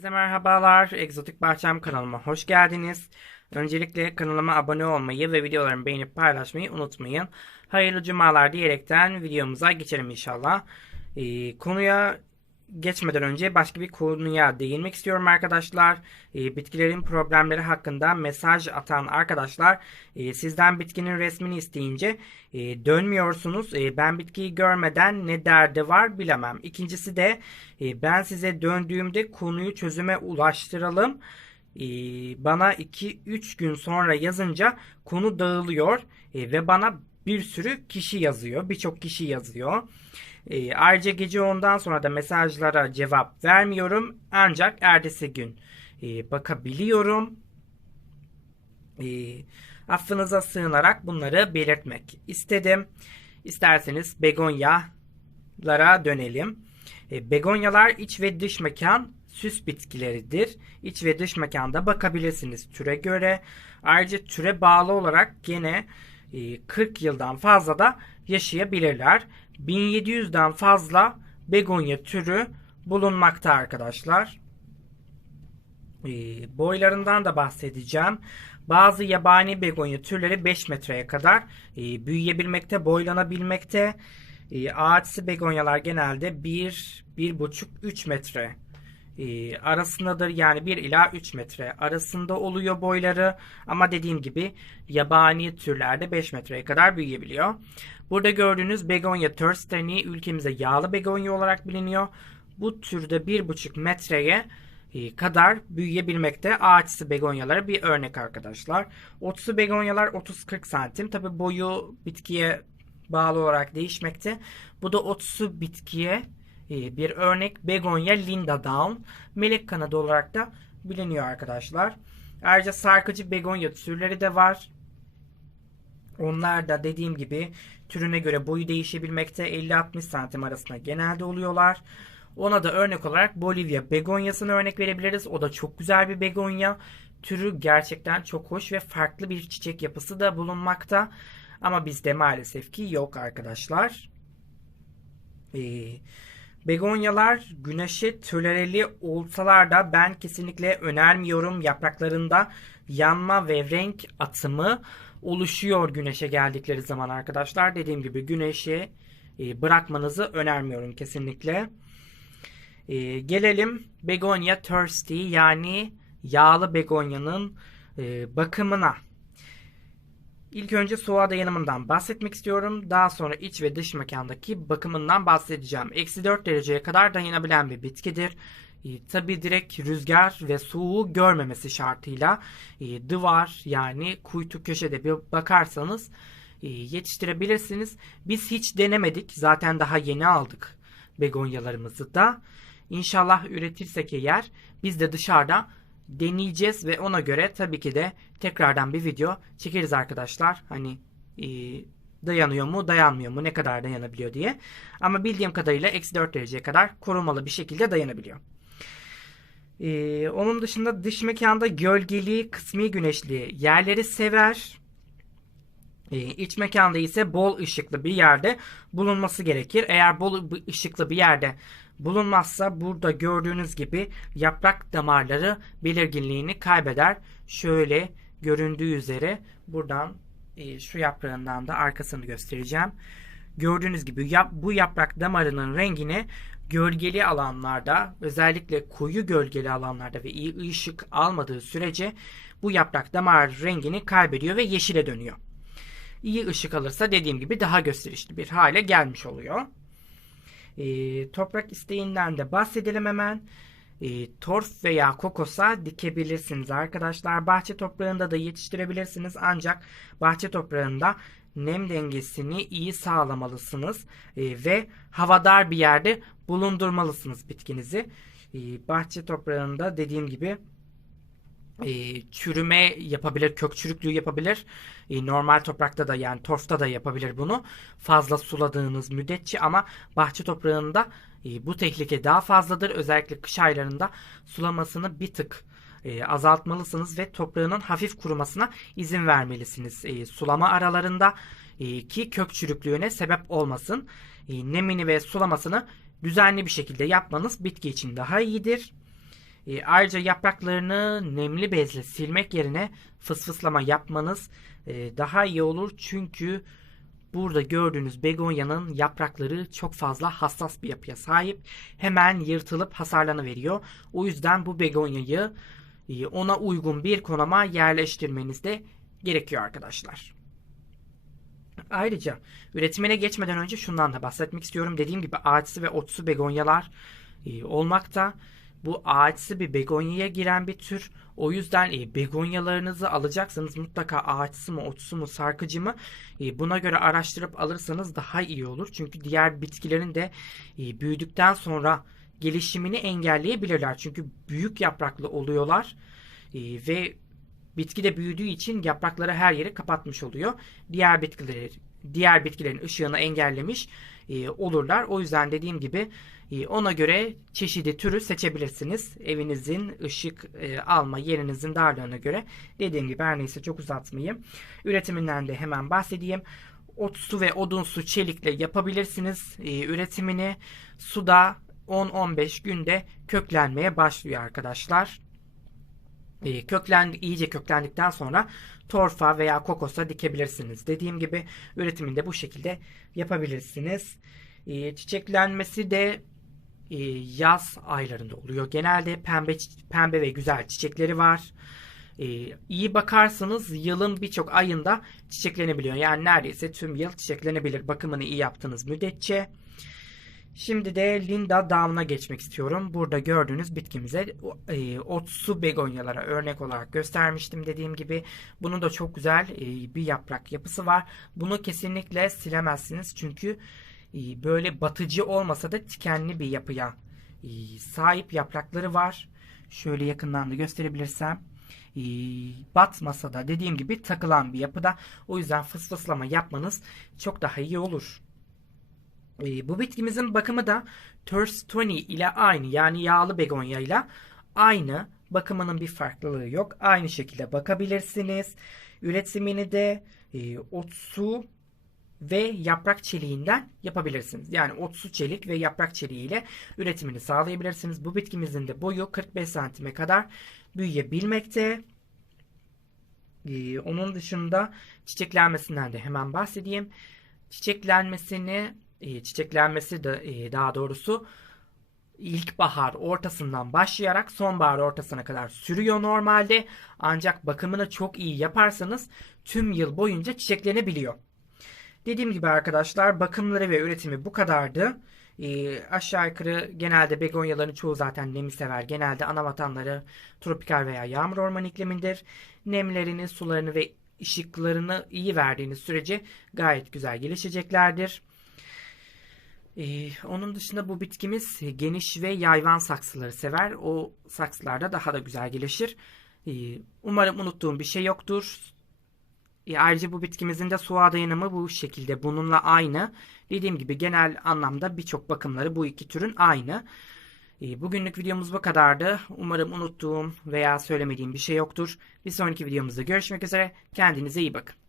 Herkese merhabalar. Egzotik Bahçem kanalıma hoş geldiniz. Öncelikle kanalıma abone olmayı ve videolarımı beğenip paylaşmayı unutmayın. Hayırlı cumalar diyerekten videomuza geçelim inşallah. Ee, konuya geçmeden önce başka bir konuya değinmek istiyorum arkadaşlar. Ee, bitkilerin problemleri hakkında mesaj atan arkadaşlar e, sizden bitkinin resmini isteyince e, dönmüyorsunuz. E, ben bitkiyi görmeden ne derdi var bilemem. İkincisi de e, ben size döndüğümde konuyu çözüme ulaştıralım. Bana 2-3 gün sonra yazınca konu dağılıyor ve bana bir sürü kişi yazıyor. Birçok kişi yazıyor. E, ayrıca gece ondan sonra da mesajlara cevap vermiyorum. Ancak ertesi gün e, bakabiliyorum. E, affınıza sığınarak bunları belirtmek istedim. İsterseniz begonyalara dönelim. E, begonyalar iç ve dış mekan süs bitkileridir. İç ve dış mekanda bakabilirsiniz türe göre. Ayrıca türe bağlı olarak gene 40 yıldan fazla da yaşayabilirler. 1700'den fazla begonya türü bulunmakta arkadaşlar. E, boylarından da bahsedeceğim. Bazı yabani begonya türleri 5 metreye kadar e, büyüyebilmekte, boylanabilmekte. Ağaçsı begonyalar genelde 1, 1,5-3 metre e, arasındadır. Yani 1 ila 3 metre arasında oluyor boyları. Ama dediğim gibi yabani türlerde 5 metreye kadar büyüyebiliyor. Burada gördüğünüz begonya thursteni ülkemize yağlı begonya olarak biliniyor. Bu türde 1,5 metreye e, kadar büyüyebilmekte. Ağaçsı begonyalara bir örnek arkadaşlar. Otsu begonyalar 30-40 santim. Tabi boyu bitkiye bağlı olarak değişmekte. Bu da otsu bitkiye bir örnek Begonia Linda Down. Melek kanadı olarak da biliniyor arkadaşlar. Ayrıca sarkıcı begonya türleri de var. Onlar da dediğim gibi türüne göre boyu değişebilmekte 50-60 santim arasında genelde oluyorlar. Ona da örnek olarak Bolivya begonyasını örnek verebiliriz. O da çok güzel bir begonya. Türü gerçekten çok hoş ve farklı bir çiçek yapısı da bulunmakta. Ama bizde maalesef ki yok arkadaşlar. Ee, begonyalar güneşe tölereli olsalar da ben kesinlikle önermiyorum. Yapraklarında yanma ve renk atımı oluşuyor güneşe geldikleri zaman arkadaşlar. Dediğim gibi güneşe e, bırakmanızı önermiyorum kesinlikle. E, gelelim begonya thirsty yani yağlı begonyanın e, bakımına. İlk önce soğuğa dayanımından bahsetmek istiyorum. Daha sonra iç ve dış mekandaki bakımından bahsedeceğim. Eksi 4 dereceye kadar dayanabilen bir bitkidir. E, Tabi direkt rüzgar ve soğuğu görmemesi şartıyla e, duvar yani kuytu köşede bir bakarsanız e, yetiştirebilirsiniz. Biz hiç denemedik. Zaten daha yeni aldık begonyalarımızı da. İnşallah üretirsek eğer biz de dışarıda deneyeceğiz ve ona göre tabii ki de tekrardan bir video çekeriz arkadaşlar. Hani e, dayanıyor mu dayanmıyor mu ne kadar dayanabiliyor diye. Ama bildiğim kadarıyla eksi 4 dereceye kadar korumalı bir şekilde dayanabiliyor. Ee, onun dışında dış mekanda gölgeli, kısmi güneşli yerleri sever. Ee, iç mekanda ise bol ışıklı bir yerde bulunması gerekir. Eğer bol ışıklı bir yerde bulunmazsa burada gördüğünüz gibi yaprak damarları belirginliğini kaybeder. Şöyle göründüğü üzere buradan e, şu yaprağından da arkasını göstereceğim. Gördüğünüz gibi bu yaprak damarının rengini gölgeli alanlarda özellikle koyu gölgeli alanlarda ve iyi ışık almadığı sürece bu yaprak damar rengini kaybediyor ve yeşile dönüyor. İyi ışık alırsa dediğim gibi daha gösterişli bir hale gelmiş oluyor. E, toprak isteğinden de bahsedelim hemen. E, torf veya kokosa dikebilirsiniz arkadaşlar. Bahçe toprağında da yetiştirebilirsiniz. Ancak bahçe toprağında nem dengesini iyi sağlamalısınız. E, ve havadar bir yerde bulundurmalısınız bitkinizi. E, bahçe toprağında dediğim gibi e, çürüme yapabilir, kök çürüklüğü yapabilir. E, normal toprakta da yani torfta da yapabilir bunu. Fazla suladığınız müddetçe ama bahçe toprağında e, bu tehlike daha fazladır. Özellikle kış aylarında sulamasını bir tık e, azaltmalısınız ve toprağının hafif kurumasına izin vermelisiniz. E, sulama aralarında e, ki kök çürüklüğüne sebep olmasın. E, nemini ve sulamasını düzenli bir şekilde yapmanız bitki için daha iyidir. E, ayrıca yapraklarını nemli bezle silmek yerine fısfıslama yapmanız e, daha iyi olur. Çünkü burada gördüğünüz begonyanın yaprakları çok fazla hassas bir yapıya sahip. Hemen yırtılıp hasarlanıveriyor. O yüzden bu begonyayı e, ona uygun bir konuma yerleştirmeniz de gerekiyor arkadaşlar. Ayrıca üretimine geçmeden önce şundan da bahsetmek istiyorum. Dediğim gibi ağaçsı ve otsu begonyalar e, olmakta. Bu ağaçsı bir begonyaya giren bir tür. O yüzden e, begonyalarınızı alacaksanız mutlaka ağaçsı mı, otsu mu, sarkıcı mı e, buna göre araştırıp alırsanız daha iyi olur. Çünkü diğer bitkilerin de e, büyüdükten sonra gelişimini engelleyebilirler. Çünkü büyük yapraklı oluyorlar e, ve bitki de büyüdüğü için yaprakları her yeri kapatmış oluyor. Diğer bitkileri diğer bitkilerin ışığını engellemiş e, olurlar. O yüzden dediğim gibi e, ona göre çeşidi türü seçebilirsiniz. Evinizin ışık e, alma yerinizin darlığına göre. Dediğim gibi her neyse çok uzatmayayım. Üretiminden de hemen bahsedeyim. Ot su ve odun su çelikle yapabilirsiniz. E, üretimini suda 10-15 günde köklenmeye başlıyor arkadaşlar. E, köklendi, iyice köklendikten sonra torfa veya kokosa dikebilirsiniz. Dediğim gibi üretimini de bu şekilde yapabilirsiniz. E, çiçeklenmesi de e, yaz aylarında oluyor. Genelde pembe pembe ve güzel çiçekleri var. E, iyi bakarsanız yılın birçok ayında çiçeklenebiliyor. Yani neredeyse tüm yıl çiçeklenebilir bakımını iyi yaptığınız müddetçe. Şimdi de Linda Down'a geçmek istiyorum. Burada gördüğünüz bitkimize e, otsu begonyalara örnek olarak göstermiştim dediğim gibi. Bunun da çok güzel e, bir yaprak yapısı var. Bunu kesinlikle silemezsiniz çünkü e, böyle batıcı olmasa da tikenli bir yapıya e, sahip yaprakları var. Şöyle yakından da gösterebilirsem. E, batmasa da dediğim gibi takılan bir yapıda. O yüzden fısfıslama yapmanız çok daha iyi olur. E, bu bitkimizin bakımı da Thurstoni ile aynı yani yağlı begonya ile aynı. Bakımının bir farklılığı yok. Aynı şekilde bakabilirsiniz. Üretimini de e, otsu ve yaprak çeliğinden yapabilirsiniz. Yani otsu çelik ve yaprak çeliği ile üretimini sağlayabilirsiniz. Bu bitkimizin de boyu 45 santime kadar büyüyebilmekte. Ee, onun dışında çiçeklenmesinden de hemen bahsedeyim. Çiçeklenmesini e, çiçeklenmesi de e, daha doğrusu ilkbahar ortasından başlayarak sonbahar ortasına kadar sürüyor normalde. Ancak bakımını çok iyi yaparsanız tüm yıl boyunca çiçeklenebiliyor. Dediğim gibi arkadaşlar bakımları ve üretimi bu kadardı. E, aşağı yukarı genelde begonyaların çoğu zaten nemi sever. Genelde ana vatanları tropikal veya yağmur orman iklimidir. Nemlerini, sularını ve ışıklarını iyi verdiğiniz sürece gayet güzel gelişeceklerdir. Ee, onun dışında bu bitkimiz geniş ve yayvan saksıları sever. O saksılarda daha da güzel gelişir. Ee, umarım unuttuğum bir şey yoktur. Ee, ayrıca bu bitkimizin de suğa dayanımı bu şekilde bununla aynı. Dediğim gibi genel anlamda birçok bakımları bu iki türün aynı. Ee, bugünlük videomuz bu kadardı. Umarım unuttuğum veya söylemediğim bir şey yoktur. Bir sonraki videomuzda görüşmek üzere. Kendinize iyi bakın.